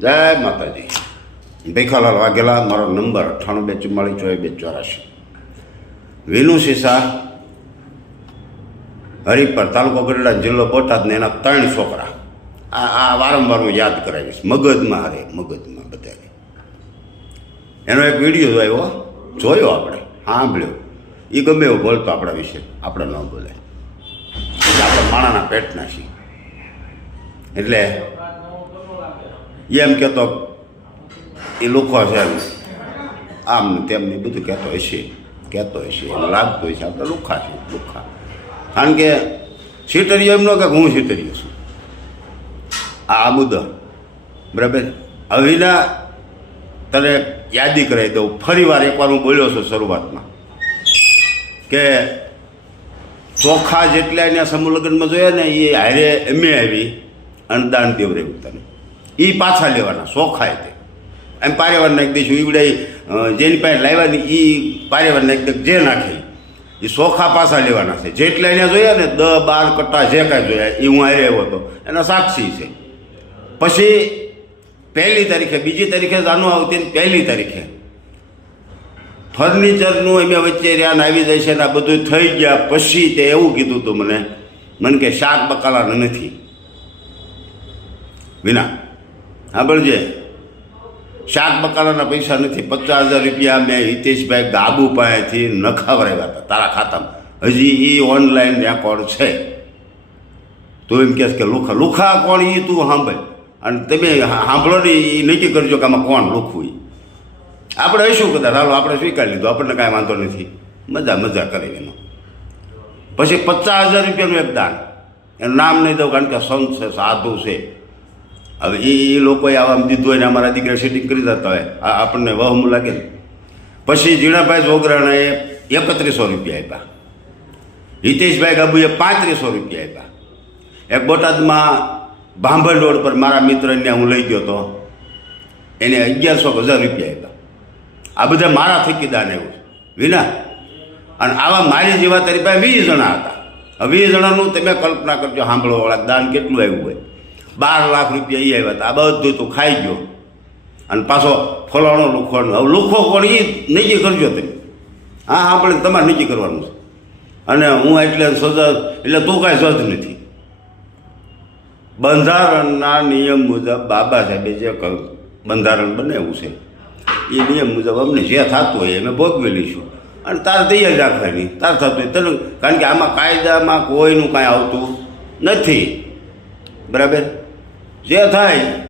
જય માતાજી. ભીખાલાલ વાઘેલા, મારો નંબર અઠ્ઠાણું બે ચુમ્માળીસ ચોવીસ બે ચોરાશી વિનુ સિસા, હરિપર તાલુકો ગઢડા, જિલ્લો બોટાદ ને એના ત્રણ છોકરા. આ આ વારંવાર હું યાદ કરાવીશ. મગજમાં હારે, મગજમાં બધાને. એનો એક વીડિયો આવ્યો જોયો આપણે. સાંભળ્યો. એ ગમે એવો બોલતો આપણા વિશે. આપણે ન બોલે આપણે માણાના પેટના છીએ. એટલે એમ કહેતો, એ લોકો છે એમ. આમ તેમને બધું કહેતો હશે કહેતો હશે. એમ લાગતું હશે. આપણે લુખા છીએ લુખા. કારણ કે સીટરીઓ એમ ન કે હું સીટરીયો છું. આ આ મુદ્દો બરાબર હવેના તને યાદી કરાવી દઉં. ફરી વાર એકવાર હું બોલ્યો છું શરૂઆતમાં કે ચોખા જેટલા એના સમૂહ લગ્નમાં જોયા ને, એ હારે એમે આવી અને દાન દેવરે ઉતારે એ પાછા લેવાના ચોખા તે. એમ પારેવાર નાખી દઈશું ઈવડે જેની પાસે લાવ્યા ને એ પારેવાર નાખી દે જે નાખે. એ સોખા પાછા લેવાના છે. જેટલા એને જોયા ને, દ, બાર કટ્ટા જે કાંઈ જોયા એ હું હારે આવ્યો હતો. એના સાક્ષી છે. પછી પહેલી તારીખે, બીજી તારીખે જાનું આવતી ને પહેલી તારીખે. ફર્નિચરનું એમ વચ્ચે રહ્યા આવી જાય છે ને, આ બધું થઈ ગયા પછી તે એવું કીધું હતું મને. મને કે શાક બકાલા નથી. વિના. સાંભળજે શાક બકાલાના પૈસા નથી. પચાસ હજાર રૂપિયા મેં હિતેશભાઈ ગાબુ પાસેથી નખાવરાવ્યા હતા, તારા ખાતામાં. હજી એ ઓનલાઈન રેકોર્ડ છે. તો એમ કહેશ કે લુખા લુખા કોણ એ તું સાંભળ. અને તમે સાંભળો ને એ નક્કી કરજો કે આમાં કોણ લુખું એ આપણે હશું કદાચ. હાલો, આપણે સ્વીકારી લીધું. આપણને કાંઈ વાંધો નથી. મજા મજા કરી એનો. પછી પચાસ હજાર રૂપિયાનું એક દાન. એનું નામ નહીં દઉં કારણ કે સંત છે, સાધુ છે. હવે એ એ લોકોએ આવા દીધું હોય ને અમારા દીકરા સેટિંગ કરી દેતા હોય. આ આપણને વહમ લાગે પછી જીણાભાઈ જોગરાણાએ એકત્રીસો રૂપિયા આપ્યા. હિતેશભાઈ ગાબુએ પાંત્રીસો રૂપિયા આપ્યા. એક બોટાદમાં ભાંભર રોડ પર મારા મિત્રને હું લઈ ગયો હતો. એને અગિયારસો હજાર રૂપિયા આપ્યા. આ બધા મારા થકી દાન છે. વિના. અને આવા મારી જેવા તારી પાસે વીસ જણા હતા. વીસ જણાનું તમે કલ્પના કરજો સાંભળોવાળા દાન કેટલું આવ્યું હોય. બાર લાખ રૂપિયા એ આવ્યા હતા આ બધું તું ખાઈ ગયો. અને પાછો ફલાણો લુખો હવે લુખો કોણ એ નક્કી કરજો તમે. હા આપણે તમારે નક્કી કરવાનું છે. અને હું એટલે સજા એટલે તું કાંઈ સજ નથી. બંધારણના નિયમ મુજબ બાબા સાહેબે જે બંધારણ બનાવ્યું છે એ નિયમ મુજબ અમને જે થતું હોય અમે ભોગવી લઈશું અને તારે તૈયાર રાખવાની. તાર થતું હોય તને કારણ કે આમાં કાયદામાં કોઈનું કાંઈ આવતું નથી. બરાબર? જે થાય